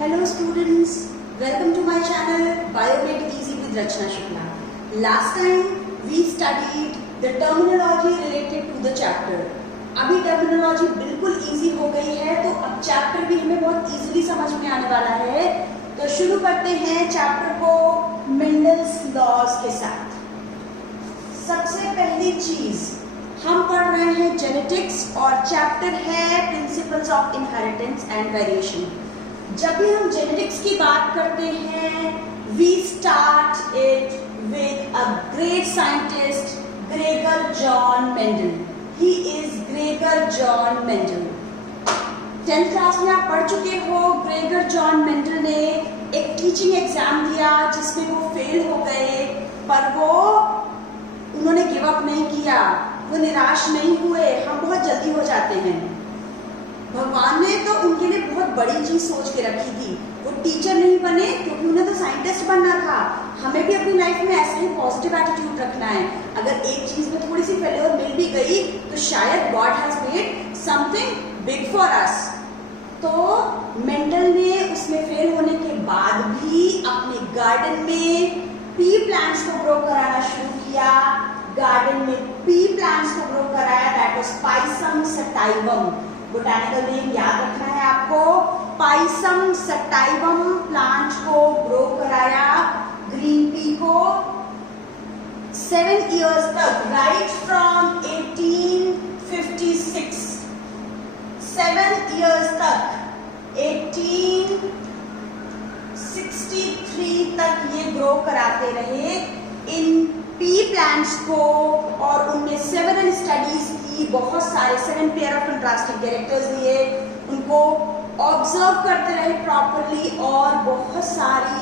Hello students, welcome to my channel Biomed Easy with Rachna Shukla. Last time we studied the terminology related to the chapter. अभी terminology बिल्कुल easy हो गई है तो अब chapter भी हमें बहुत इजीली समझ में आने वाला है। तो शुरू करते हैं चैप्टर को मेंडल्स लॉज के साथ। सबसे पहली चीज हम पढ़ रहे हैं जेनेटिक्स और चैप्टर है principles of inheritance and variation. जब भी हम जेनेटिक्स की बात करते हैं we start it with a great scientist Gregor John Mendel. He is Gregor John Mendel. 10th class में आप पढ़ चुके हो। ग्रेगर जॉन मेंडल ने एक टीचिंग एग्जाम दिया जिसमें वो फेल हो गए, पर वो उन्होंने गिव अप नहीं किया, वो निराश नहीं हुए। हम बहुत जल्दी हो जाते हैं। भगवान ने तो उनके लिए बहुत बड़ी चीज सोच के रखी थी। वो टीचर नहीं बने क्योंकि उन्हें तो साइंटिस्ट बनना था। हमें भी अपनी लाइफ में ऐसा ही पॉजिटिव एटीट्यूड रखना है। अगर एक चीज में थोड़ी सी फेलियर मिल भी गई तो शायद God has made something big for us. तो मेंडल ने उसमें फेल होने के बाद भी अपने गार्डन में पी प्लांट्स को ग्रो कराना शुरू किया। गार्डन में पी प्लांट्स को ग्रो कराया, that was Pisum sativum. Botanical name याद रखना है आपको। पाइसम सटाइवम प्लांट को ग्रो कराया ग्रीन पी को 7 इयर्स तक, राइट फ्रॉम 1856 7 इयर्स तक, 1863 तक ये ग्रो कराते रहे इन पी प्लांट्स को। और उनने सेवरल स्टडीज की, बहुत सारे 7 पेयर ऑफ कंट्रास्टिंग कैरेक्टर्स लिए, उनको ऑब्जर्व करते रहे प्रॉपरली और बहुत सारी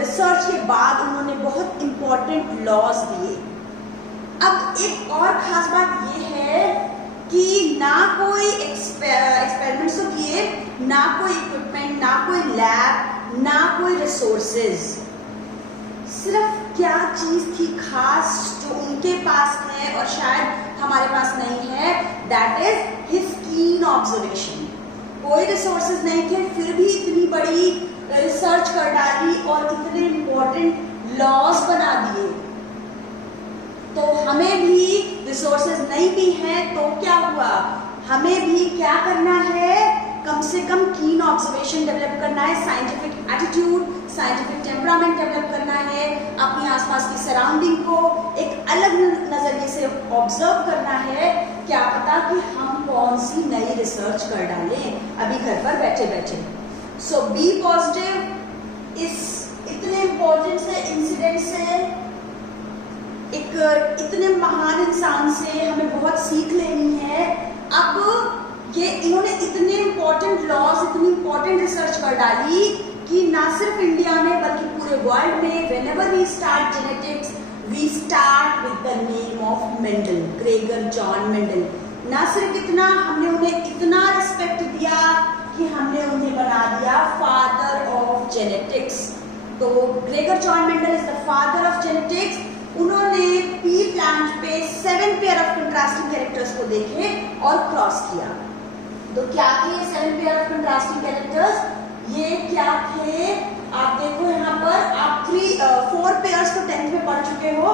रिसर्च के बाद उन्होंने बहुत इंपॉर्टेंट लॉज दिए। अब एक और खास बात ये है कि ना कोई एक्सपेरिमेंट्स तो किए, ना कोई इक्विपमेंट, ना कोई लैब, ना कोई रिसोर्सेज। सिर्फ क्या चीज थी खास जो उनके पास है और शायद हमारे पास नहीं है, दैट इज हिज कीन ऑब्जर्वेशन। कोई रिसोर्सेज नहीं थे, फिर भी इतनी बड़ी रिसर्च कर डाली और इतने इंपॉर्टेंट लॉज बना दिए। तो हमें भी रिसोर्सेज नहीं भी हैं तो क्या हुआ, हमें भी क्या करना है, कम से कम कीन ऑब्जर्वेशन डेवलप करना है, scientific attitude, scientific temperament develop करना है, अपनी आसपास की सराउंडिंग को एक अलग नजरिए से ऑब्जर्व करना है। क्या पता कि हम कौन सी नई रिसर्च कर डालें अभी घर पर बैठे बैठे। सो बी पॉजिटिव। इस इतने इंपॉर्टेंट से इंसिडेंट से, एक इतने महान इंसान से हमें बहुत सीख लेनी है। अब ये इन्होंने इतने इंपॉर्टेंट लॉज, इतनी इंपॉर्टेंट रिसर्च कर डाली कि ना सिर्फ इंडिया में बल्कि पूरे वर्ल्ड में whenever we start genetics we start with the name of Mendel, Gregor John Mendel. ना सिर्फ इतना, हमने उन्हें इतना रिस्पेक्ट दिया कि हमने उन्हें बना दिया फादर ऑफ जेनेटिक्स। तो Gregor John Mendel is the father of genetics. उन्होंने पी प्लांट पे 7 पेयर ऑफ कंट्रास्टिंग कैरेक्टर्स को देखे और क्रॉस किया। तो क्या थे ये 7 पेयर ऑफ कंट्रास्टिंग कैरेक्टर्स? ये क्या थे आप देखो यहाँ पर। आप 4 पेयर्स को 10th में पढ़ चुके हो।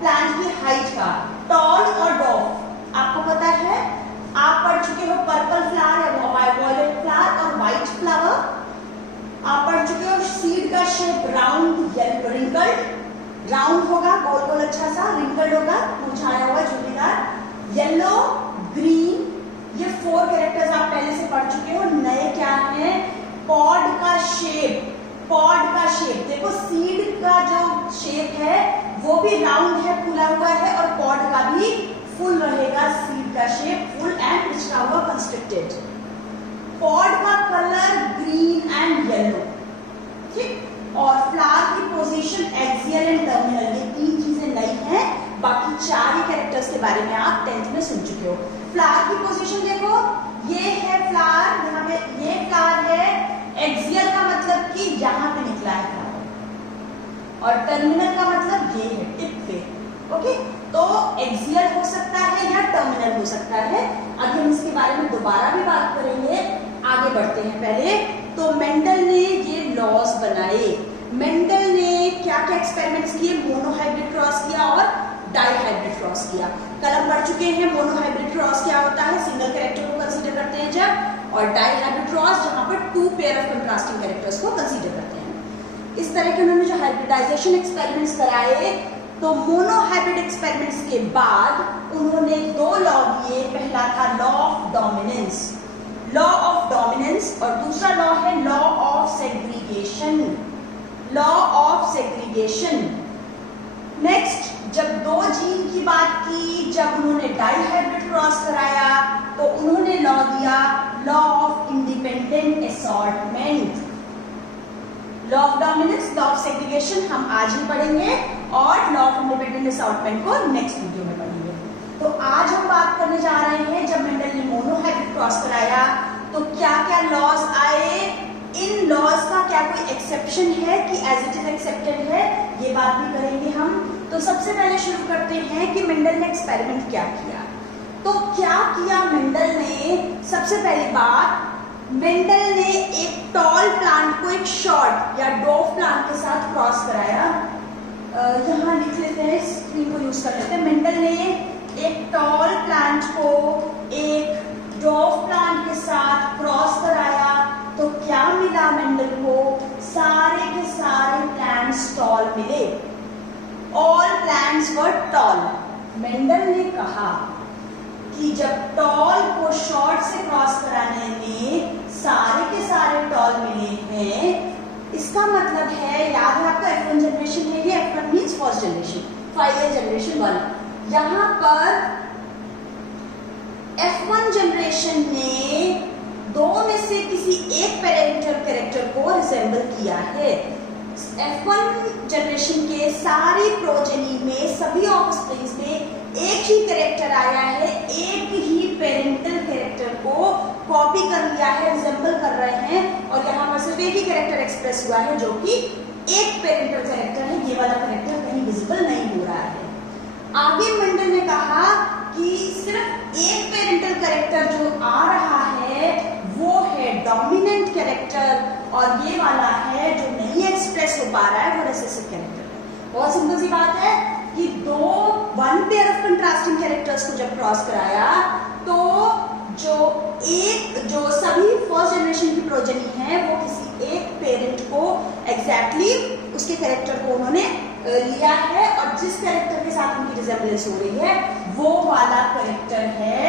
प्लांट की हाइट का, टॉल और डॉफ आपको पता है। आप पढ़ चुके हो पर्पल फ्लावर या वायलेट फ्लावर और व्हाइट फ्लावर। आप पढ़ चुके हो सीड का शेप राउंड, रिंकल्ड, राउंड होगा, गोल गोल अच्छा सा, रिंकल्ड होगा, मुरझाया हुआ, झुर्रीदार, येलो, ग्रीन। ये 4 कैरेक्टर्स आप पहले से पढ़ चुके हो। नए क्या है, पॉड का शेप। पॉड का शेप देखो, सीड का जो शेप है वो भी राउंड है, फुला हुआ है, और पॉड का भी फुल रहेगा। सीड का शेप फुल एंड पिछड़ा हुआ, कंस्ट्रिक्टेड। पॉड का कलर ग्रीन एंड येलो, ठीक। और फ्लावर की पोजीशन एक्सियल एंड टर्मिनल। ये 3 चीजें नई हैं, बाकी 4 ही कैरेक्टर्स के बारे में आप 10th में सुन चुके हो। फ्लावर की पोजीशन देखो, ये है फ्लावर, यहाँ पे ये फ्लावर है। एक्सियल का मतलब कि यहाँ पे निकला है फ्लावर, और टर्मिनल का मतलब ये है टिप पे। ओके, तो एक्सियल हो सकता है या टर्मिनल हो सकता है। अभी हम इसके बारे में दोबारा भी बात करेंगे। आगे बढ़ते हैं पहले। तो मेंडल ने ये लॉज बनाए। मेंडल ने क्या क्या एक्सपेरिमेंट्स किए? मोनोहाइब्रिड क्रॉस किया और डाइहाइब्रिड क्रॉस किया। कल हम पढ़ चुके हैं मोनोहाइब्रिड क्रॉस क्या होता है, सिंगल कैरेक्टर को कंसीडर करते हैं जब, और डाइहाइब्रिड क्रॉस जहां पर 2 पेयर ऑफ कंट्रास्टिंग कैरेक्टर्स को कंसीडर करते हैं। इस तरह के उन्होंने जो हाइब्रिडाइजेशन एक्सपेरिमेंट्स कराए, तो मोनोहाइब्रिड एक्सपेरिमेंट्स के बाद उन्होंने 2 लॉ दिए। पहला था law of dominance, law of dominance, और दूसरा लॉ है law of segregation, law of segregation. Next, जब 2 जीन की बात की, जब उन्होंने डाइहाइब्रिड क्रॉस कराया, तो उन्होंने लॉ दिया law of independent assortment. Law of dominance, law of segregation हम आज ही पढ़ेंगे, और लॉ ऑफ इंडिपेंडेंट असॉर्टमेंट को नेक्स्ट वीडियो में पढ़ेंगे। तो आज हम बात करने जा रहे हैं, जब मेंडल ने मोनोहाइब्रिड क्रॉस कराया तो क्या क्या लॉज आए, इन लॉज का क्या कोई एक्सेप्शन है कि एज इट इज एक्सेप्टेड है, ये बात भी करेंगे हम। तो सबसे पहले शुरू करते हैं कि मेंडल ने एक्सपेरिमेंट क्या किया। तो क्या किया मेंडल ने? सबसे पहली बात, मेंडल ने एक टॉल प्लांट को एक शॉर्ट या डॉफ प्लांट के साथ क्रॉस कराया। यहाँ लिख लेते हैं, स्क्रीन को यूज कर लेते हैं। मेंडल ने एक टॉल प्लांट को एक डॉफ प्लांट के साथ क्रॉस कराया, तो क्या मिला मेंडल को? सारे के सारे प्लांट्स टॉल मिले। ऑल प्लांट्स वर टॉल। मेंडल ने कहा कि जब टॉल को शॉर्ट से क्रॉस कराने में सारे के सारे टॉल मिले हैं, इसका मतलब है, याद है आपका F1 जनरेशन है ये, F1 means first generation, final generation 1। यहां पर F1 जनरेशन ने 2 में से किसी एक पेरेंटल कैरेक्टर को रिसेंबल किया है। F1 जनरेशन के सारी प्रोजेनी में, सभी ऑफस्प्रिंग्स में एक ही कैरेक्टर आया है, एक ही पेरेंटल कैरेक्टर को कॉपी कर लिया है, रिसेंबल कर रहे हैं, और यहाँ पर सिर्फ एक ही कैरेक्टर एक्सप्रेस हुआ है जो कि एक पेरेंटल कैरेक्टर है। ये वाला कैरेक्टर कहीं विजिबल नहीं हो रहा है। आगे मेंडल ने कहा कि सिर्फ एक पेरेंटल कैरेक्टर जो आ रहा है वो है डोमिनेंट कैरेक्टर, और ये वाला है जो नहीं एक्सप्रेस हो पा रहा है वो रिसेसिव कैरेक्टर है। बहुत सिंपल सी बात है कि 1 पेयर ऑफ कंट्रास्टिंग कैरेक्टर्स को जब क्रॉस कराया, तो जो सभी फर्स्ट जनरेशन की प्रोजेनी है वो किसी एक पेरेंट को एग्जैक्टली उसके कैरेक्टर को उन्होंने लिया है, और जिस कैरेक्टर के साथ उनकी रिजेम्बलेंस हो रही है वो वाला कैरेक्टर है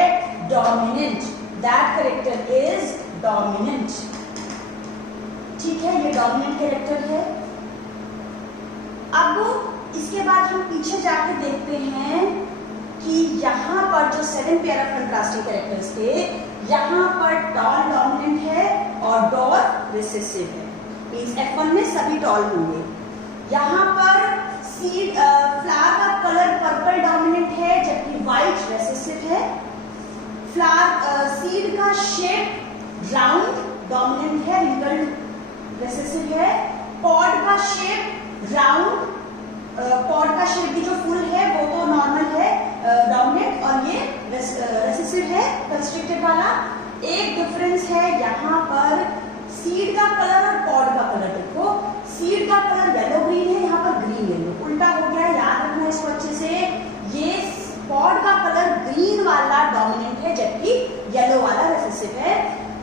dominant. That character is dominant. ठीक है, ये डोमिनेंट कैरेक्टर है। अब इसके बाद हम पीछे जाके देखते हैं कि यहाँ पर जो 7 पेयर ऑफ कंट्रास्टिंग कैरेक्टर्स थे, यहाँ पर टॉल डोमिनेंट है और डॉर रिसेसिव है। मींस F1 में सभी टॉल होंगे। यहाँ पर सीड फ्लावर का कलर पर्पल डोमिनेंट है, जबकि व्हाइट रिसेसिव है। फ्लावर सीड का शेप राउंड डोमिनेंट है, रिंकल्ड रिसेसिव है। पॉड का शेप राउंड, पॉड का शेप भी जो फुल है वो तो नॉर्मल है, डोमिनेंट, और ये रिसेसिव है, कंस्ट्रिक्टेड वाला। एक डिफरेंस है यहाँ पर, सीड का कलर और पॉड का कलर देखो। सीड का कलर येलो ग्रीन है, यहाँ पर ग्रीन येलो, उल्टा हो गया, याद रखना इसको अच्छे से। ये पॉड का कलर ग्रीन वाला डोमिनेंट है, जबकि येलो वाला रिसेसिव है।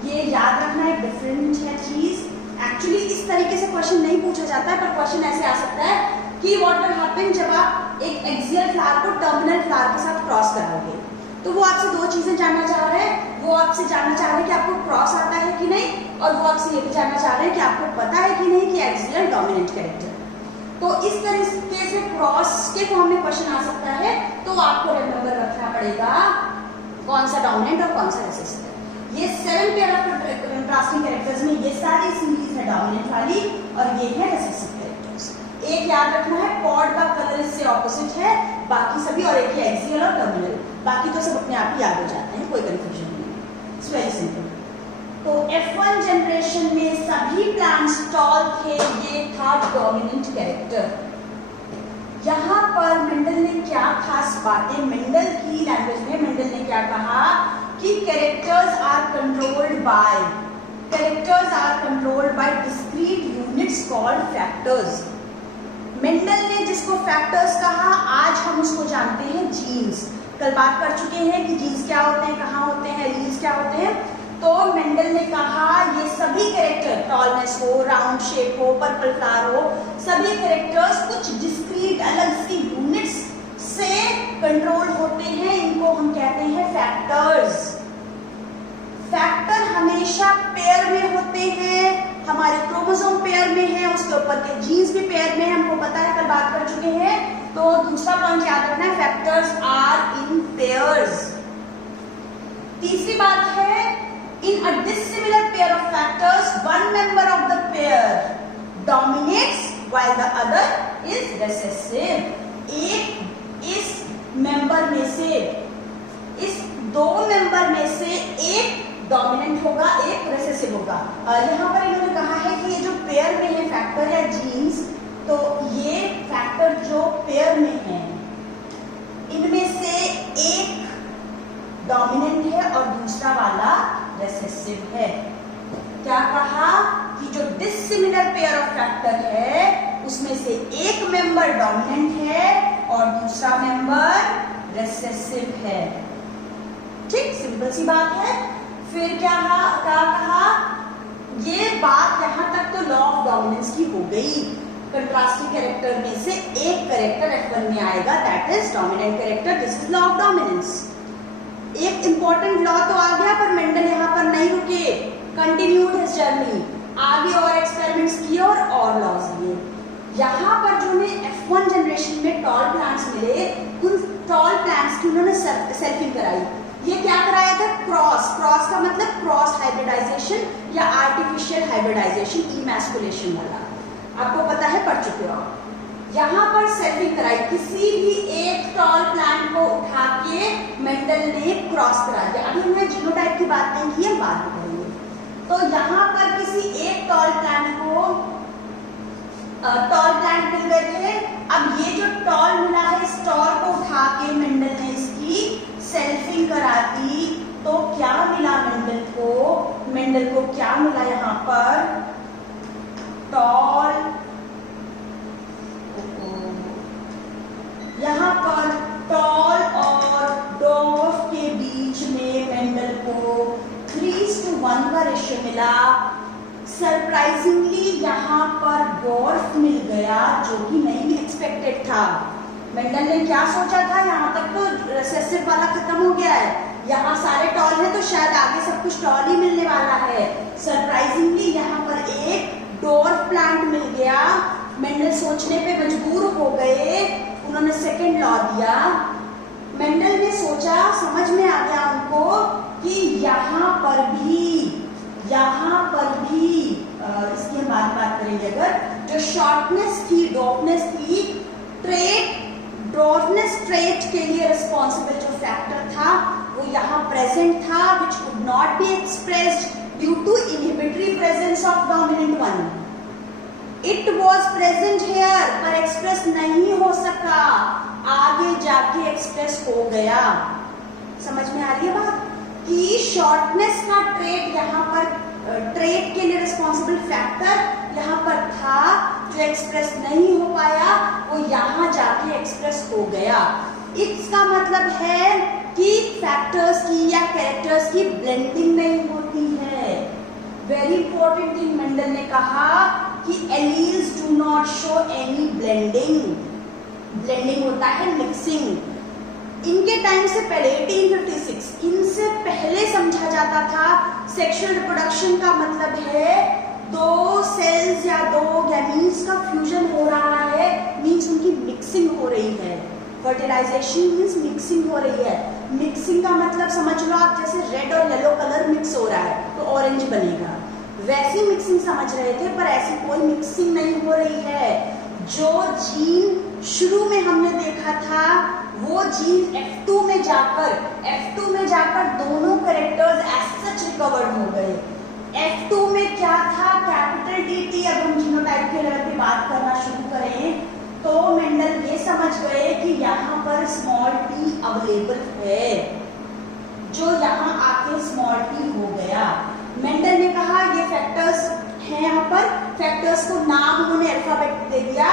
ये याद रखना एक डिफरेंट है चीज। एक्चुअली इस तरीके से क्वेश्चन नहीं पूछा जाता है, पर क्वेश्चन ऐसे आ सकता है कि व्हाट विल हैपन जब आप एक एक्सियल फ्लावर को टर्मिनल फ्लावर के साथ क्रॉस कराओगे। तो वो आपसे 2 चीजें जानना चाह रहे हैं। वो आपसे जानना चाह रहे हैं कि आपको क्रॉस आता है कि नहीं, और वो आपसे ये भी जानना चाह रहे हैं कि आपको पता है कि नहीं कि एक्सियल डोमिनेंट कैरेक्टर। तो इस तरीके से क्रॉस के फॉर्म में क्वेश्चन आ सकता है, तो आपको रिमेंबर रखना पड़ेगा कौन सा डोमिनेंट और कौन सा रिसेसिव है। ये 7 पेयर ऑफ कंट्रास्टिंग कैरेक्टर्स में ये सारी सीरीज है डोमिनेंट वाली, और ये है रिसेसिव कैरेक्टर्स। एक याद रखना है, पॉड का कलर इससे ऑपोजिट है, बाकी सभी, और एक है एक्सियल और टर्मिनल, बाकी तो सब अपने आप ही याद हो जाते हैं, कोई कंफ्यूजन नहीं है। It's very simple. तो F1 जनरेशन में सभी प्लांट्स टॉल थे, ये था डोमिनेंट कैरेक्टर। यहाँ पर मेंडल ने क्या खास बातें, मेंडल की लैंग्वेज में मेंडल ने क्या कहा कि characters are controlled by characters are controlled by discrete units called factors. Mendel ने जिसको फैक्टर्स कहा, आज हम उसको जानते हैं जीन्स। कल बात कर चुके हैं कि जीन्स क्या होते हैं, कहाँ होते हैं, एलील्स क्या होते हैं। तो मेंडल ने कहा ये सभी कैरेक्टर, टॉलनेस हो, राउंड शेप हो, पर्पल फ्लावर हो, सभी कैरेक्टर्स कुछ डिस्क्रीट अलग सी यूनिट्स से कंट्रोल होते हैं, इनको हम कहते हैं फैक्टर्स। फैक्टर हमेशा पेयर में होते हैं, हमारे क्रोमोसोम पेयर में है, उसके ऊपर के जीन्स भी पेयर में है, हमको पता है, कल बात कर चुके हैं। तो दूसरा पॉइंट याद रखना है, फैक्टर्स आर इन पेयर्स। तीसरी बात है, in a dissimilar pair of factors one member of the pair dominates while the other is recessive. एक इस मेंबर में से, इस दो मेंबर में से एक डोमिनेंट होगा, एक रिसेसिव होगा। यहाँ पर इन्होंने कहा है कि ये जो पेयर में है फैक्टर है जीन्स, तो ये फैक्टर जो पेयर में है इनमें से एक डोमिनेंट है और दूसरा वाला रिसेसिव है। क्या कहा कि जो डिसिमिलर पेयर ऑफ फैक्टर है उसमें से एक मेंबर डोमिनेंट है और दूसरा मेंबर रिसेसिव है। ठीक, सिंपल सी बात है। फिर क्या कहा, ये बात यहाँ तक तो लॉ ऑफ डोमिनेंस की हो गई। कंट्रास्टिंग कैरेक्टर में से एक कैरेक्टर F1 में आएगा, that is dominant character, this is law of dominance. एक इंपॉर्टेंट लॉ तो आ गया, पर मेंडल यहाँ पर नहीं रुके, कंटिन्यूड हिज जर्नी, आगे और एक्सपेरिमेंट्स किए और लॉज लिए। यहाँ पर जो F1 जनरेशन में टॉल प्लांट्स मिले, उन टॉल प्लांट्स की उन्होंने सेल्फिंग कराई। ये क्या कराया था, क्रॉस का मतलब क्रॉस हाइब्रिडाइजेशन या आर्टिफिशियल हाइब्रिडाइजेशन, इमैस्कुलेशन वाला, आपको पता है, पढ़ चुके हो। यहाँ पर सेल्फिंग कराई, किसी भी एक टॉल प्लांट को उठा के मेंडल ने क्रॉस करा दिया। अभी हमने जीनोटाइप की बात नहीं की, हम बाद में करेंगे। तो यहाँ पर किसी एक टॉल प्लांट को टॉल प्लांट मिल गए थे। अब ये जो टॉल मिला है, इस टॉल को उठा के मेंडल ने इसकी सेल्फिंग करा दी, तो क्या मिला मेंडल को क्या मिला यहाँ पर, टॉल, यहाँ पर टॉल और डॉर्फ के बीच में मेंडल को 3:1 का रेशियो मिला। सरप्राइजिंगली यहाँ पर डॉर्फ मिल गया, जो कि नहीं एक्सपेक्टेड था। मेंडल ने क्या सोचा था, यहाँ तक तो रिसेसिव वाला खत्म हो गया है, यहाँ सारे टॉल हैं तो शायद आगे सब कुछ टॉल ही मिलने वाला है। सरप्राइजिंगली यहाँ पर एक डॉर्फ प्लांट मिल गया। मेंडल सोचने पे मजबूर हो गए, उन्होंने सेकेंड लॉ दिया। मेंडल ने सोचा, समझ में आ गया उनको कि यहाँ पर भी इसकी हम बात करेंगे, अगर जो शॉर्टनेस थी, डॉर्फनेस थी, डॉर्फनेस ट्रेट के लिए रिस्पॉन्सिबल जो फैक्टर था वो यहाँ प्रेजेंट था, which could not be expressed due to inhibitory presence of dominant one. It was present here, पर एक्सप्रेस नहीं हो सका, आगे जाके एक्सप्रेस हो गया। समझ में आ रही है बात कि शॉर्टनेस का ट्रेट यहाँ पर, ट्रेट के लिए रिस्पॉन्सिबल फैक्टर यहाँ पर था, जो एक्सप्रेस नहीं हो पाया वो यहाँ जाके एक्सप्रेस हो गया। इसका मतलब है कि फैक्टर्स की या कैरेक्टर्स की ब्लेंडिंग नहीं होती है। वेरी इंपॉर्टेंट थिंग, मेंडल ने कहा कि alleles do not show any blending. Blending होता है मिक्सिंग। इनके टाइम से पहले 1856, इनसे पहले समझा जाता था सेक्सुअल रिप्रोडक्शन का मतलब है दो सेल्स या दो गैमीट्स का फ्यूजन हो रहा है, मीन्स उनकी मिक्सिंग हो रही है। फर्टिलाइजेशन मीन्स मिक्सिंग हो रही है। मिक्सिंग का मतलब समझ लो आप, जैसे रेड और येलो कलर मिक्स हो रहा है तो ऑरेंज बनेगा, वैसी मिक्सिंग समझ रहे थे, पर ऐसी कोई मिक्सिंग नहीं हो रही है। जो जीन शुरू में हमने देखा था वो जीन F2 में जाकर दोनों कैरेक्टर्स एज सच रिकवर्ड हो गए। F2 में क्या था, कैपिटल टी। अब हम जीनोटाइप के लेवल पे बात करना शुरू करें तो मेंडल ये समझ गए कि यहाँ पर स्मॉल टी अवेलेबल है, जो यहाँ आके स्मॉल टी हो गया। मेंडल ने कहा ये है यहाँ पर फैक्टर्स को नाम उन्होंने अल्फाबेट दे दिया,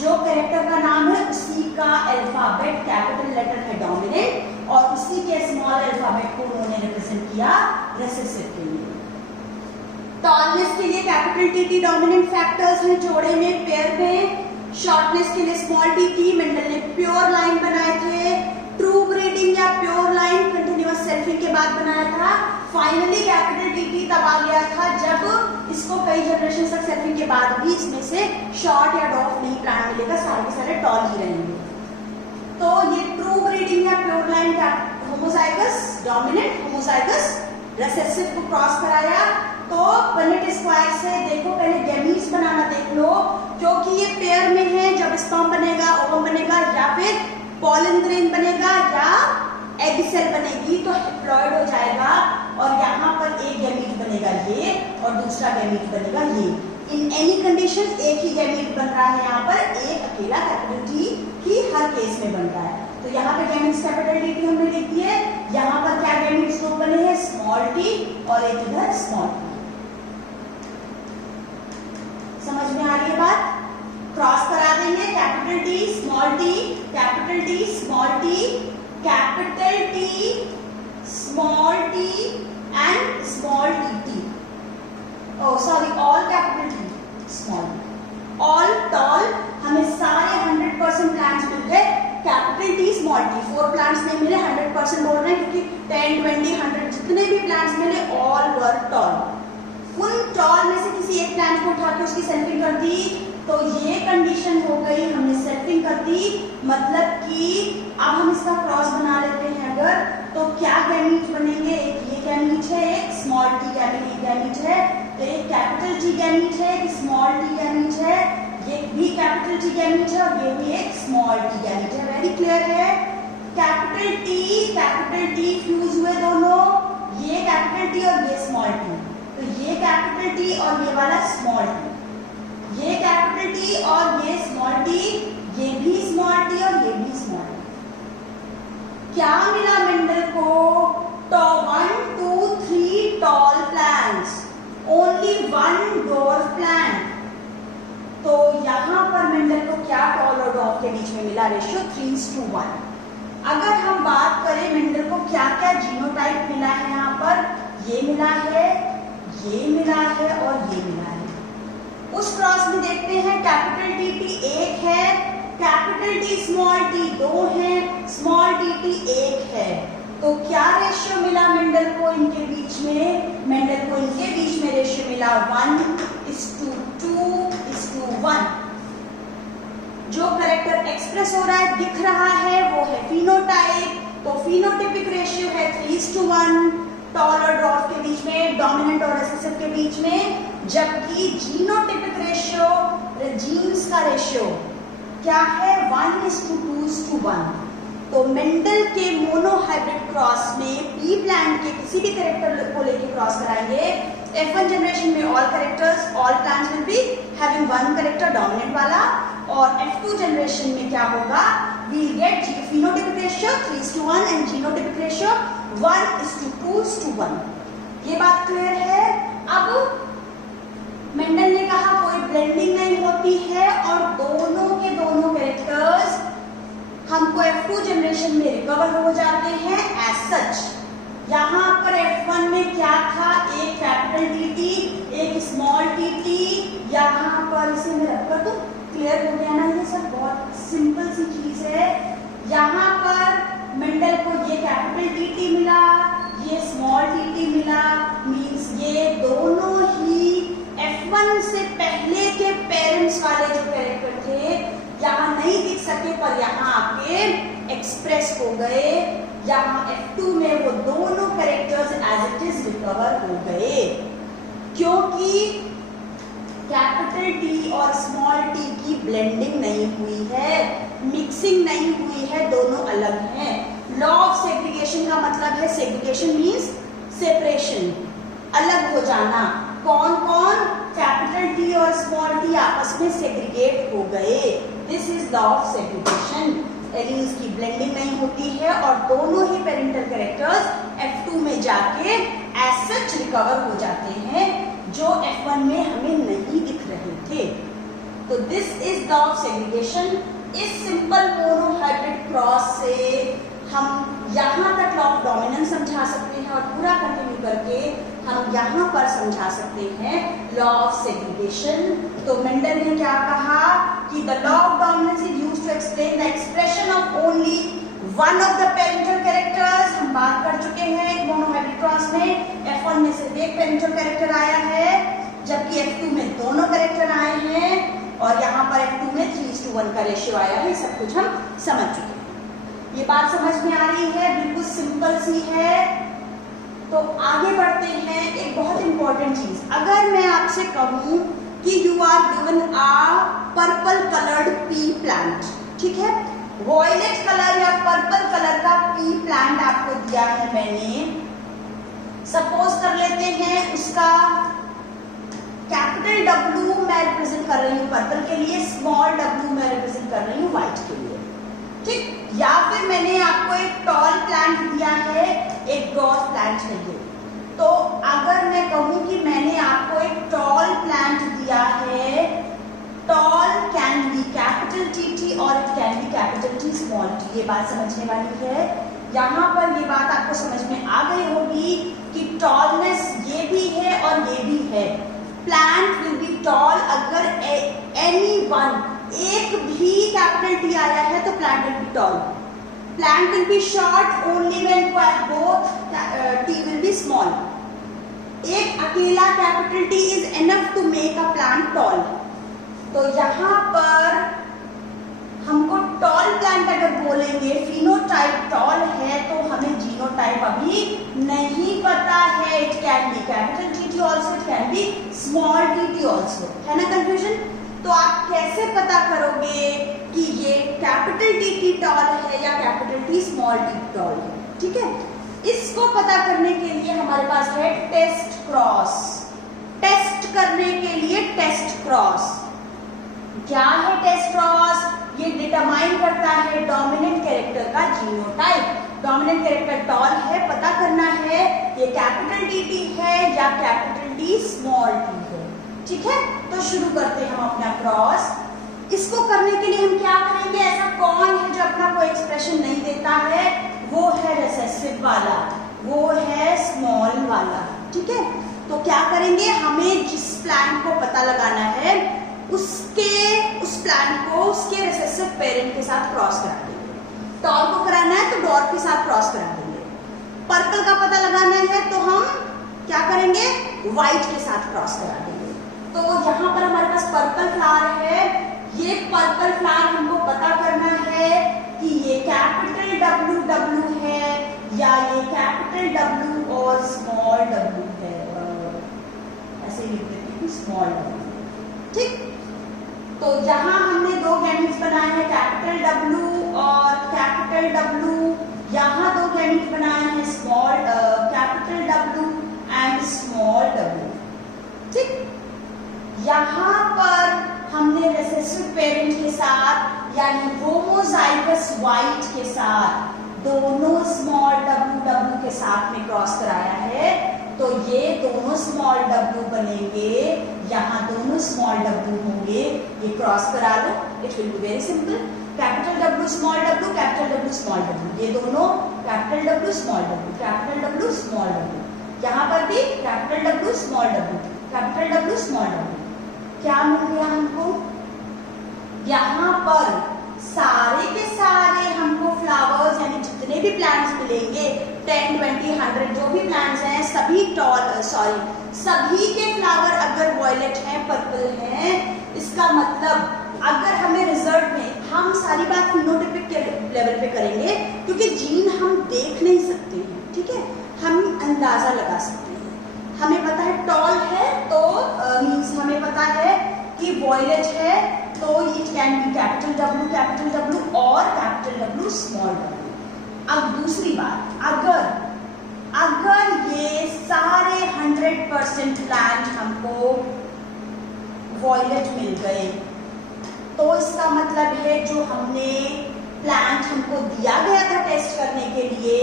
जो कैरेक्टर का नाम है उसी का अल्फाबेट कैपिटल लेटर है डोमिनेंट, और उसी के स्मॉल अल्फाबेट को उन्होंने रिप्रेजेंट किया रिसेसिव के लिए। टॉलनेस के लिए कैपिटल टी डोमिनेंट फैक्टर्स हैं जोड़े में, पेयर में। शॉर्टनेस के लिए स्मॉल टी मेंडल ने प्योर लाइन बनाए थे। ट्रू ब्रीडिंग या प्योर लाइन कंटिन्यूअस सेल्फिंग के बाद बनाया था। फाइनली कैपिटल टी तब आ गया था जब इसको कई जनरेशन तक सेल्फिंग के बाद भी इसमें से शॉर्ट या डॉफ नहीं प्लांट मिलेगा, सारे के सारे टॉल ही रहेंगे। तो ये ट्रू ब्रीडिंग या प्योर लाइन का होमोजाइगस डोमिनेंट, होमोजाइगस रिसेसिव को क्रॉस कराया। तो पनेट स्क्वायर से देखो, पहले गैमीट्स बनाना देख लो, क्योंकि ये पेयर में है। जब स्पर्म बनेगा, ओवम बनेगा, या फिर पॉलन ग्रेन बनेगा, या एग सेल बनेगी, तो हैप्लॉइड हो जाएगा, और यहाँ पर एक गैमीट बनेगा ये, और दूसरा गैमीट बनेगा ये। इन एनी कंडीशन एक ही गैमीट बन रहा है, यहाँ पर एक अकेला कैपिटल टी ही हर केस में बन रहा है। तो यहाँ पे गैमीट्स कैपिटल टी हमने लिख दिए। यहाँ पर क्या गैमीट्स दो बने हैं, स्मॉल टी और एक इधर स्मॉल टी। समझ में आ रही है बात? क्रॉस करा देंगे, capital T small T, capital T small T, capital T small T and small T. Oh sorry, all capital T small T, all toll. हमें सारे 100% प्लांट्स मिल गए capital T small T. 4 plants नहीं मिले, 100% बोल रहे हैं, क्योंकि 10, 20, 100 जितने भी प्लांट्स मिले ऑल वर टॉल। उन टॉल में से किसी एक प्लांट को उठा के उसकी सेल्फिंग कर दी, तो ये कंडीशन हो गई, हमने सेल्फिंग कर दी, मतलब कि अब हम इसका क्रॉस बना लेते हैं अगर, तो क्या गैमीट बनेंगे, एक ये गैमीट है, एक स्मॉल टी गैमीट है, तो एक कैपिटल टी गैमीट है, एक स्मॉल टी गैमीट है, ये भी कैपिटल टी गैमीट है, और ये भी एक स्मॉल टी गैमीट है। वेरी क्लियर है? कैपिटल टी फ्यूज हुए दोनों, ये कैपिटल टी और ये स्मॉल टी, तो ये कैपिटल टी और ये वाला स्मॉल टी, ये कैपिटल टी और ये स्मॉल टी, ये भी स्मॉल टी और ये भी स्मॉल टी। क्या मिला मेंडल को? 1, 2, 3 tall plants, only 1 dwarf plant. तो यहाँ पर मेंडल को क्या टॉल और डॉर्फ के बीच में मिला? रेशियो 3:1। अगर हम बात करें मेंडल को क्या क्या जीनोटाइप मिला है, यहाँ पर ये मिला है, ये मिला है और ये मिला है। उस क्रॉस में देखते हैं कैपिटल टी 1 है, कैपिटल टी स्मॉल टी 2 है, स्मॉल टी 1 है। तो क्या रेशियो मिला मेंडल को इनके बीच में? मेंडल को इनके बीच में रेशियो मिला 1:2:1। जो कैरेक्टर एक्सप्रेस हो रहा है, दिख रहा है, वो है फिनोटाइप। तो फिनोटाइपिक रेशियो है 3:1 टॉल और ड्वार्फ के बीच में, डोमिनेंट और रिसेसिव के बीच में। जबकि जीनोटाइपिक रेशियो, जीन्स का रेशियो क्या है? 1:2:1। तो मेंडल के मोनोहाइब्रिड क्रॉस में पी प्लांट के किसी भी कैरेक्टर को लेके क्रॉस कराएंगे, F1 जनरेशन में all characters, all plants will be having 1 character dominant वाला, और F2 जनरेशन में क्या होगा? we'll get phenotypic ratio 3:1 and genotypic ratio 1:2:1। ये बात क्लियर है? अब मेंडल ने कहा कोई ब्लेंडिंग नहीं होती है, और दोनों के दोनों कैरेक्टर्स हमको F2 जनरेशन में रिकवर हो जाते हैं एज सच। यहाँ पर F1 में क्या था? एक कैपिटल टी, एक स्मॉल टी। यहाँ पर इसे मैं रखकर तो क्लियर हो गया ना, ये सब बहुत सिंपल सी चीज है। यहाँ पर मेंडल को ये कैपिटल टी मिला, ये स्मॉल टी मिला, मींस ये दोनों ही F1 से पहले के पेरेंट्स वाले जो कैरेक्टर थे यहाँ नहीं दिख सके, पर यहाँ आके एक्सप्रेस हो गए। यहाँ F2 में वो दोनों characters as it is recover हो गए, क्योंकि कैपिटल टी और स्मॉल टी की ब्लेंडिंग नहीं हुई है, मिक्सिंग नहीं हुई है, दोनों अलग हैं। लॉ ऑफ सेग्रीगेशन का मतलब है, सेग्रीगेशन मीन्स सेपरेशन, अलग हो जाना। कौन कौन? कैपिटल टी और स्मॉल टी आपस में सेग्रीगेट हो गए। This is law of segregation. Alleles की ब्लेंडिंग नहीं होती है, और दोनों ही पेरेंटल कैरेक्टर्स F2 में जाके एज सच रिकवर हो जाते हैं, जो F1 में हमें नहीं दिख रहे थे। तो this is law of segregation. इस सिंपल मोनोहाइब्रिड क्रॉस से हम यहाँ तक लॉ ऑफ डोमिनेंस समझा सकते हैं और पूरा कंटिन्यू करके हम यहाँ पर समझा सकते हैं लॉ ऑफ सेग्रीगेशन। तो मेंडल ने क्या कहा कि the law of dominance is used to explain the expression of only one of the parental characters. हम बात कर चुके हैं मोनोहाइब्रिड क्रॉस में F1 में सिर्फ एक पेरेंटल कैरेक्टर आया है, जबकि F2 में दोनों कैरेक्टर आए हैं, और यहाँ पर F2 में 3:1 का रेशियो आया है। सब कुछ हम समझ चुके हैं। ये बात समझ में आ रही है, बिल्कुल सिंपल सी है। तो आगे बढ़ते हैं। एक बहुत इंपॉर्टेंट चीज, अगर मैं आपसे कहूं कि you are given a purple coloured pea plant, ठीक है, वॉयलेट कलर या पर्पल कलर का पी प्लांट आपको दिया है मैंने। सपोज कर लेते हैं उसका कैपिटल W मैं रिप्रेजेंट कर रही हूँ पर्पल के लिए, स्मॉल w मैं रिप्रेजेंट कर रही हूँ व्हाइट के लिए, ठीक। या फिर मैंने आपको एक टॉल प्लांट दिया है, एक ड्वार्फ प्लांट चाहिए। तो अगर मैं कहूँ कि मैंने आपको एक टॉल प्लांट दिया है, tall can be capital TT और it can be capital T small t। ये बात समझने वाली है। यहाँ पर ये बात आपको समझ में आ गई होगी कि टॉलनेस ये भी है और ये भी है। प्लांट विल बी टॉल अगर एनी वन, एक भी कैपिटल T आया है तो plant will be tall. Plant will be short only when both T will be small. एक अकेला capital T is enough to make a plant tall. तो यहाँ पर हमको टॉल प्लांट अगर बोलेंगे, फिनोटाइप टॉल है, तो हमें जीनोटाइप अभी नहीं पता है। It can be capital TT also, it can B small TT also, है ना कंफ्यूजन। तो आप कैसे पता करोगे कि ये कैपिटल TT टॉल है या capital T small t tall है, ठीक है। इसको पता करने के लिए हमारे पास है टेस्ट क्रॉस। टेस्ट करने के लिए टेस्ट क्रॉस क्या है? टेस्ट क्रॉस ये डिटरमाइन करता है डोमिनेंट कैरेक्टर का जीनोटाइप। डोमिनेंट कैरेक्टर टॉल है, पता करना है ये कैपिटल TT है या कैपिटल T स्मॉल t है, ठीक है। तो शुरू करते हैं हम अपना क्रॉस। इसको करने के लिए हम क्या करेंगे? ऐसा कौन है जो अपना कोई एक्सप्रेशन नहीं देता है? वो है रिसेसिव वाला, वो है स्मॉल वाला, ठीक है। तो क्या करेंगे? हमें जिस प्लांट को पता लगाना है उस प्लांट को उसके रिसेसिव पेरेंट के साथ क्रॉस करा देंगे। टॉल को कराना है तो डॉर्फ के साथ क्रॉस करा देंगे। पर्पल का पता लगाना है तो हम क्या करेंगे? व्हाइट के साथ क्रॉस करा देंगे। तो यहाँ पर हमारे पास पर्पल फ्लावर है। ये पर्पल फ्लावर हमको पता करना है कि ये कैपिटल W है या ये कैपिटल W और स्मॉल w है। ऐसे लिख देते हैं स्मॉल w, ठीक। तो यहाँ हमने दो गैमेट्स बनाए हैं, कैपिटल W और कैपिटल W। यहाँ दो गैमेट्स बनाए हैं, small capital W and small w, ठीक। यहाँ पर हमने रिसेसिव पेरेंट के साथ यानी होमोजाइगस व्हाइट के साथ दोनों स्मॉल w के साथ में क्रॉस कराया है। तो ये दोनों स्मॉल w बनेंगे, यहाँ दोनों स्मॉल w होंगे। ये क्रॉस करा लो, it will be very simple. Capital W small w, capital W small w, ये दोनों capital W small w, capital W small w। यहाँ पर भी capital W small w, capital W small w। क्या मिल गया हमको? यहाँ पर सारे के सारे हमको फ्लावर्स यानी जितने भी प्लांट्स मिलेंगे 10, 20, 100 जो भी प्लांट्स हैं सभी सभी के फ्लावर अगर वॉयलेट हैं, पर्पल हैं, इसका मतलब अगर हमें रिजल्ट में हम सारी बात फिनोटाइपिक के लेवल पे करेंगे क्योंकि जीन हम देख नहीं सकते हैं, ठीक है, हम अंदाजा लगा सकते हैं। हमें पता है टॉल है तो मीन्स हमें पता है कि वॉयलेट है तो it can be capital W और कैपिटल W स्मॉल w। अब दूसरी बात, अगर ये सारे 100% प्लांट हमको वॉयलेट मिल गए तो इसका मतलब है जो हमने प्लांट हमको दिया गया था टेस्ट करने के लिए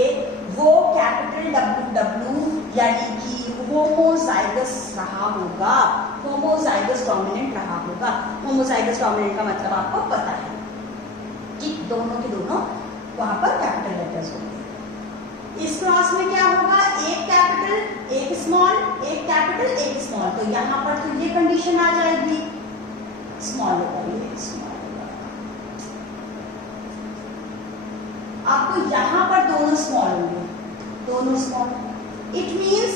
वो कैपिटल WW यानी कि होमोजाइगस रहा होगा, होमोजाइगस डोमिनेंट रहा होगा। होमोजाइगस डोमिनेंट का मतलब आपको पता है कि दोनों के दोनों वहां पर कैपिटल लेटर्स होंगे। इस क्रॉस में क्या होगा, एक कैपिटल एक स्मॉल, एक कैपिटल एक स्मॉल, तो यहाँ पर तो ये कंडीशन आ जाएगी, स्मॉल होगा, ये स्मॉल होगा। आपको यहाँ पर दोनों स्मॉल होंगे, दोनों स्मॉल। इट मीन्स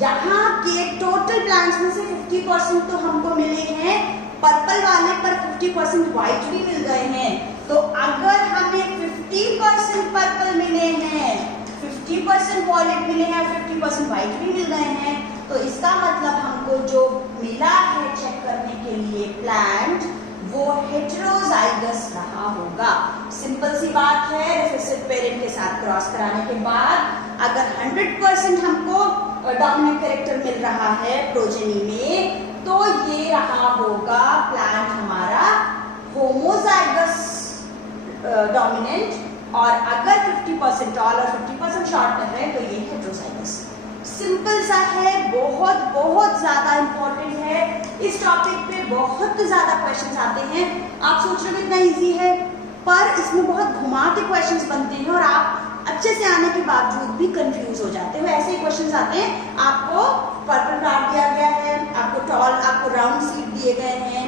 यहाँ के टोटल प्लांट्स में से 50% तो हमको मिले हैं पर्पल वाले, पर 50% व्हाइट भी मिल गए हैं। तो अगर हमें 50% पर्पल मिले हैं, 50% वॉयलेट मिले हैं, 50% व्हाइट भी मिल गए हैं, तो इसका मतलब हमको जो मिला है चेक करने के लिए प्लांट, वो हेटेरोजाइगस रहा होगा। सिंपल सी बात है, रिसेसिव पेरेंट के साथ क्रॉस कराने के बाद अगर 100% हमको डोमिनेंट कैरेक्टर मिल रहा है प्रोजेनी में, तो ये रहा होगा प्लांट हमारा होमोजाइगस डोमिनेंट, और अगर 50% टॉल और 50% शॉर्ट में है तो ये हेटेरोजाइगस। सिंपल सा है, बहुत बहुत ज्यादा इंपॉर्टेंट है। इस टॉपिक पे बहुत ज्यादा क्वेश्चंस आते हैं। आप सोच रहे हो इतना इजी है, पर इसमें बहुत घुमा के क्वेश्चंस बनते हैं और आप अच्छे से आने के बावजूद भी कंफ्यूज हो जाते हो। ऐसे ही क्वेश्चंस आते हैं, आपको पर्पल प्लांट दिया गया है, आपको टॉल, आपको राउंड सीड दिए गए हैं,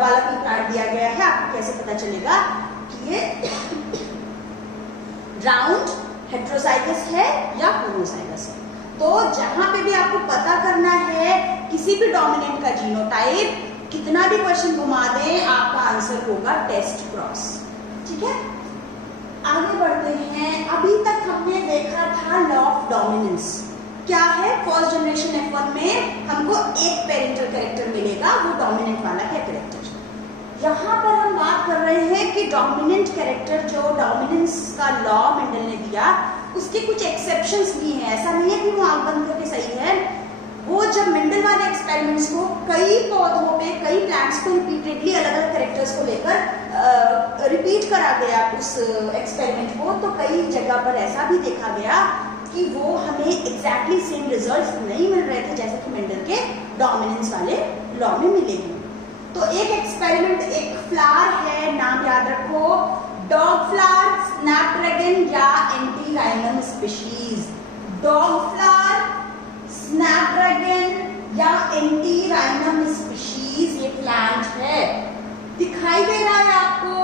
वाला की प्लांट दिया गया है, आपको कैसे पता चलेगा कि ये राउंड हेटेरोजाइगस है या होमोजाइगस है। तो जहां पे भी आपको पता करना है किसी भी डोमिनेंट का जीनोटाइप, कितना भी क्वेश्चन घुमा दें, आपका आंसर होगा टेस्ट क्रॉस। ठीक है, आगे बढ़ते हैं। अभी तक हमने देखा था लॉ ऑफ डोमिनेंस। क्या है, फर्स्ट जनरेशन F1 में हमको एक पेरेंटल कैरेक्टर मिलेगा, वो डोमिनेंट वाला है कैरेक्टर। यहाँ पर हम बात कर रहे हैं कि डोमिनेंट कैरेक्टर, जो डोमिनेंस का लॉ मेंडल ने दिया, उसके कुछ एक्सेप्शंस भी हैं। ऐसा नहीं है कि वो आंख बंद करके सही है। वो जब मेंडल वाले एक्सपेरिमेंट्स को कई पौधों पे, कई प्लांट्स को रिपीटेडली अलग अलग कैरेक्टर्स को लेकर रिपीट करा गया उस एक्सपेरिमेंट को, तो कई जगह पर ऐसा भी देखा गया कि वो हमें एग्जैक्टली सेम रिजल्ट्स नहीं मिल रहे थे जैसे कि मेंडल के डोमिनेंस वाले लॉ में मिलेगी। तो एक एक्सपेरिमेंट, एक फ्लावर है, नाम याद रखो, डॉग फ्लावर, स्नैपड्रैगन या antirrhinum species. Dog flower, Snapdragon या एंटीराइनम स्पीशीज ये प्लांट है। दिखाई दे रहा है आपको,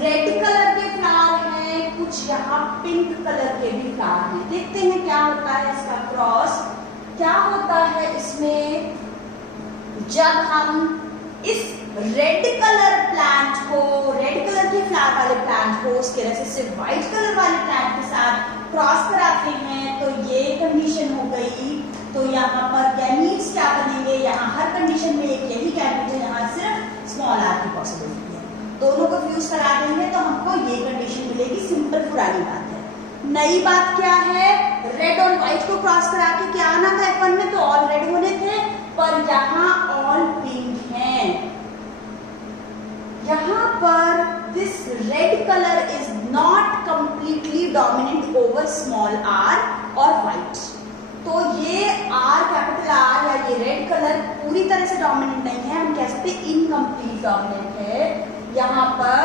रेड कलर के फ्लावर हैं, कुछ यहाँ पिंक कलर के भी फ्लावर हैं। देखते हैं क्या होता है इसका क्रॉस, क्या होता है इसमें जब हम इस रेड कलर प्लांट को, रेड कलर के फ्लावर वाले प्लांट को उसके रेसेसिव व्हाइट कलर वाले प्लांट के साथ क्रॉस कराते हैं, तो ये कंडीशन हो गई। तो यहाँ पर गैमीट्स क्या बनेंगे, यहाँ हर कंडीशन में एक यही गैमीट है, यहाँ सिर्फ स्मॉल आर की पॉसिबिलिटी है। दोनों को फ्यूज करा देंगे तो हमको ये कंडीशन मिलेगी। सिंपल पुरानी बात है। नई बात क्या है, रेड और व्हाइट को क्रॉस करा के क्या आना था F1 में, तो ऑल रेड होने थे, पर यहाँ ऑल पिंक हैं। यहाँ पर this red colour is not completely dominant over small R और व्हाइट। तो ये आर, कैपिटल आर या ये रेड कलर पूरी तरह से डोमिनेंट नहीं है, हम कह सकते इनकम्प्लीट डोमिनेंट है। यहाँ पर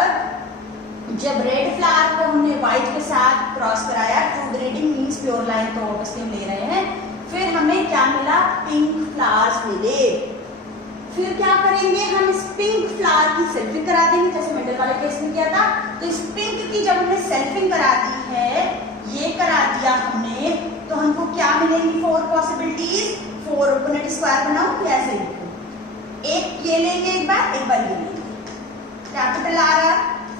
जब रेड फ्लावर को हमने व्हाइट के साथ क्रॉस कराया, true grading means pure line, तो ऑब्वियसली हम ले रहे हैं, फिर हमें क्या मिला, पिंक फ्लावर्स मिले। फिर क्या करेंगे, हम इस पिंक फ्लावर की सेल्फिंग करा देंगे, जैसे मेंडल वाले केस में किया था। तो इस पिंक की जब हमने सेल्फिंग करा दी है, ये करा दिया हमने, तो हमको क्या मिलेंगी, 4 पॉसिबिलिटीज। 4 ओपोनेंट स्क्वायर बनाओ, ऐसे एक ये लेंगे, एक बार ये लेंगे, कैपिटल आर,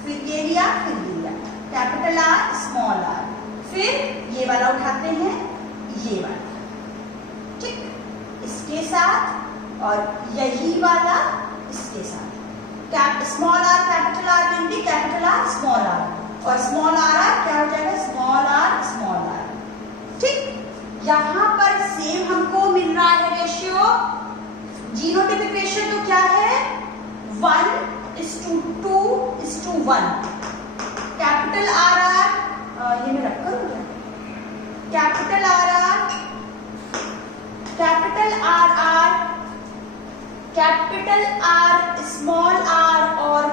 फिर ये लिया, फिर ये लिया, कैपिटल आर, स्मॉल आर, फिर ये वाला उठाते हैं, ये वाला, ठीक, इसके साथ, और यही वाला इसके साथ। Small R capital R twenty, capital R small R, और स्मॉल आर क्या हो जाएगा, स्मॉल आर स्मॉल आर। ठीक, यहाँ पर सेम हमको मिल रहा है रेशियो, जीनोटाइपिक रेशियो तो क्या है, 1:2:1। कैपिटल आर आर ये मैं रखकर capital R R, capital R R, capital R small R और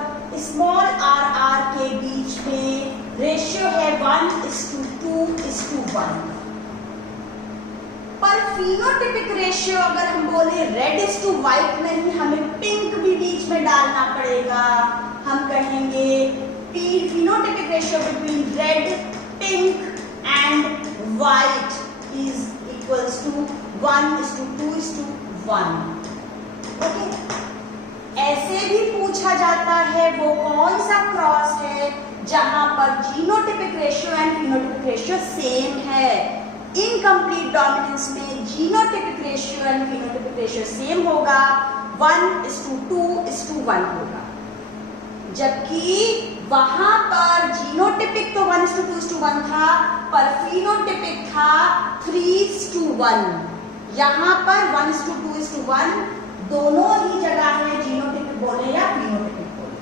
स्मॉल आर आर के बीच में रेशियो है 1:2:1। पर फिनोटिपिक रेशियो अगर हम बोले रेड इज टू व्हाइट नहीं, हमें पिंक भी बीच में डालना पड़ेगा। हम कहेंगे phenotypic ratio between red, pink and white is equals to 1:2:1। Okay, ऐसे भी पूछा जाता है वो कौन सा क्रॉस है जहां पर genotypic ratio and phenotypic ratio same है। इनकम्प्लीट डोमिनेंस में genotypic ratio and phenotypic ratio same होगा, 1:2:1 होगा। जबकि वहां पर जीनोटिपिक तो 1:2:1 था, पर फिनोटिपिक था 3:1। यहाँ पर 1:2:1 दोनों ही जगह है, जीनोटिपिक बोले या फिनोटिपिक बोले।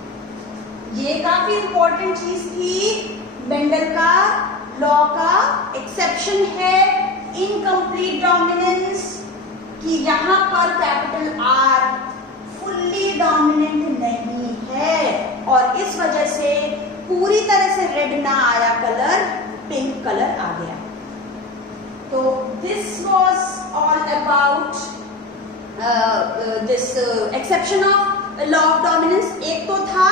ये काफी इंपॉर्टेंट चीज थी, मेंडल का लॉ का एक्सेप्शन है इनकम्प्लीट डोमिनेंस कि यहाँ पर कैपिटल आर फुल्ली डोमिनेंट नहीं है और इस वजह से पूरी तरह से रेड ना आया कलर, पिंक कलर आ गया। तो this was all about this exception of law of dominance. एक तो था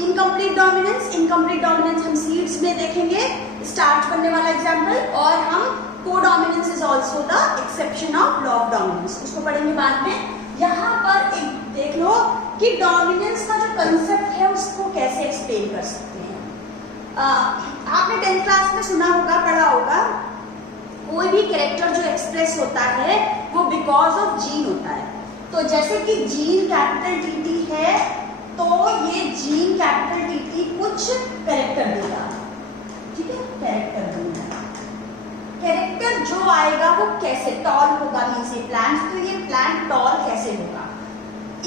इनकम्प्लीट डोमिनेंस। इनकम्प्लीट डोमिनेंस हम सीड्स में देखेंगे, स्टार्च बनने वाला एग्जाम्पल, और हम codominance is also the exception of law of dominance, उसको पढ़ेंगे बाद में। यहाँ पर एक देख लो कि डोमिनेंस का जो कंसेप्ट है उसको कैसे एक्सप्लेन कर सकते हैं। आपने 10th क्लास में सुना होगा, पढ़ा होगा, कोई भी कैरेक्टर जो एक्सप्रेस होता है वो बिकॉज ऑफ जीन होता है। तो जैसे कि जीन कैपिटल टीटी है तो ये जीन कैपिटल टीटी कुछ कैरेक्टर देगा, ठीक है, कैरेक्टर देगा। कैरेक्टर जो आएगा वो कैसे टॉल होगा, मीन्स ये प्लांट, तो ये प्लांट टॉल कैसे होगा।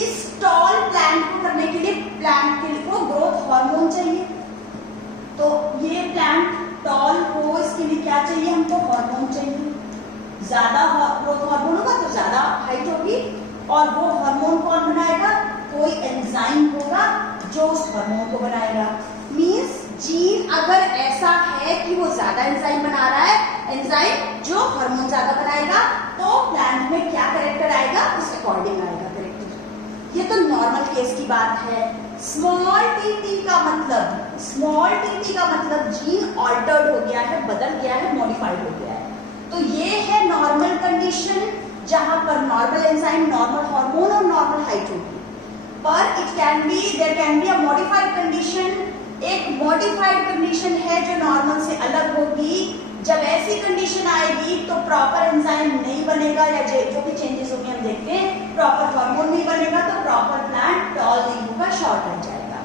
इस टॉल प्लांट को करने के लिए प्लांट के लिए ग्रोथ हार्मोन चाहिए। तो ये प्लांट टॉल हो, इसके लिए क्या चाहिए हमको, हार्मोन चाहिए। ज्यादा ग्रोथ हार्मोन होगा तो ज्यादा हाइट होगी, और वो हार्मोन कौन बनाएगा, कोई एंजाइम होगा जो उस हार्मोन को बनाएगा। मींस जीन अगर ऐसा है कि वो ज्यादा एंजाइम बना रहा है, एंजाइम जो हार्मोन ज्यादा बनाएगा, तो प्लांट में क्या कैरेक्टर आएगा, उस अकॉर्डिंग आएगा कैरेक्टर। ये तो नॉर्मल केस की बात है। स्मॉल टी का मतलब, स्मॉल टी का मतलब जीन ऑल्टर्ड हो गया है, बदल गया है, मॉडिफाइड हो गया है। तो ये है नॉर्मल कंडीशन जहां पर नॉर्मल एंजाइम, नॉर्मल हार्मोन और नॉर्मल हाइट होगी। पर it can be, there can be a modified condition. एक मॉडिफाइड कंडीशन है जो नॉर्मल से अलग होगी। जब ऐसी कंडीशन आएगी तो प्रॉपर एंजाइम नहीं बनेगा, या जो भी चेंजेस होंगे हम देखते हैं, प्रॉपर हार्मोन नहीं बनेगा तो प्रॉपर प्लांट टॉल नहीं होगा, शॉर्ट रह जाएगा।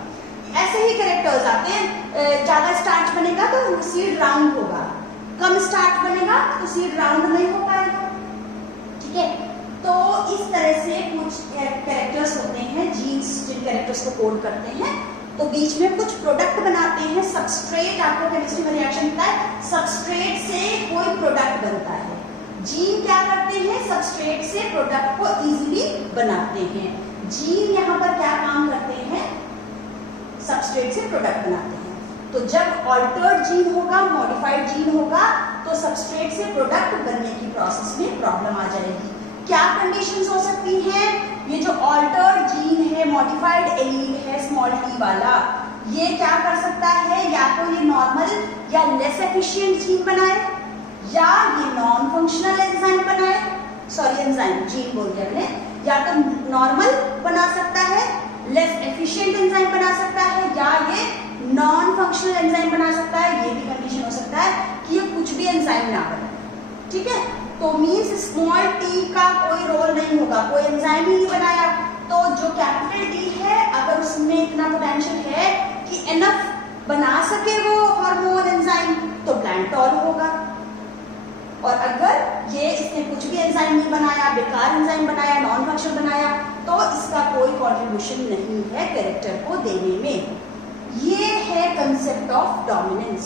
ऐसे ही कैरेक्टर्स आते हैं, ज्यादा स्टार्च बनेगा तो सीड राउंड होगा, कम स्टार्च बनेगा तो सीड राउंड नहीं हो पाएगा, ठीक है। तो इस तरह से कुछ कैरेक्टर्स होते हैं, जीन्स जिन कैरेक्टर्स को कोड करते हैं, तो बीच में कुछ प्रोडक्ट बनाते हैं। सबस्ट्रेट, आपको केमिस्ट्री में रिएक्शन होता है, सबस्ट्रेट से कोई प्रोडक्ट बनता है। जीन क्या करते हैं, सबस्ट्रेट से प्रोडक्ट को इजीली बनाते हैं। जीन यहाँ पर क्या काम करते हैं, सबस्ट्रेट से प्रोडक्ट बनाते हैं। तो जब ऑल्टर्ड जीन होगा, मॉडिफाइड जीन होगा, तो सबस्ट्रेट से प्रोडक्ट बनने की प्रोसेस में प्रॉब्लम आ जाएगी। क्या कंडीशंस हो सकती हैं, ये जो ऑल्टर्ड जीन है, मॉडिफाइड एलील है स्मॉल टी वाला, ये क्या कर सकता है, या तो ये नॉर्मल या लेस एफिशिएंट जीन बनाए, या ये नॉन फंक्शनल एंजाइम बनाए, सॉरी एंजाइम, जीन बोल दिया मैंने, या तो नॉर्मल बना सकता है, लेस एफिशिएंट एंजाइम बना सकता है, या ये नॉन फंक्शनल एंजाइम बना सकता है। ये भी कंडीशन हो सकता है कि ये कुछ भी एंजाइम ना बने, ठीक है। तो मीन्स स्मॉल टी का कोई रोल नहीं होगा, कोई एंजाइम ही नहीं बनाया, तो जो कैपिटल टी है अगर उसमें इतना पोटेंशियल है कि एनफ बना सके वो हार्मोन एंजाइम, तो प्लांट टॉल होगा। और अगर ये इसने कुछ भी एंजाइम नहीं बनाया, बेकार एंजाइम बनाया, नॉन फंक्शनल बनाया, तो इसका कोई कॉन्ट्रीब्यूशन नहीं है कैरेक्टर को देने में। ये है कंसेप्ट ऑफ डोमिनेंस।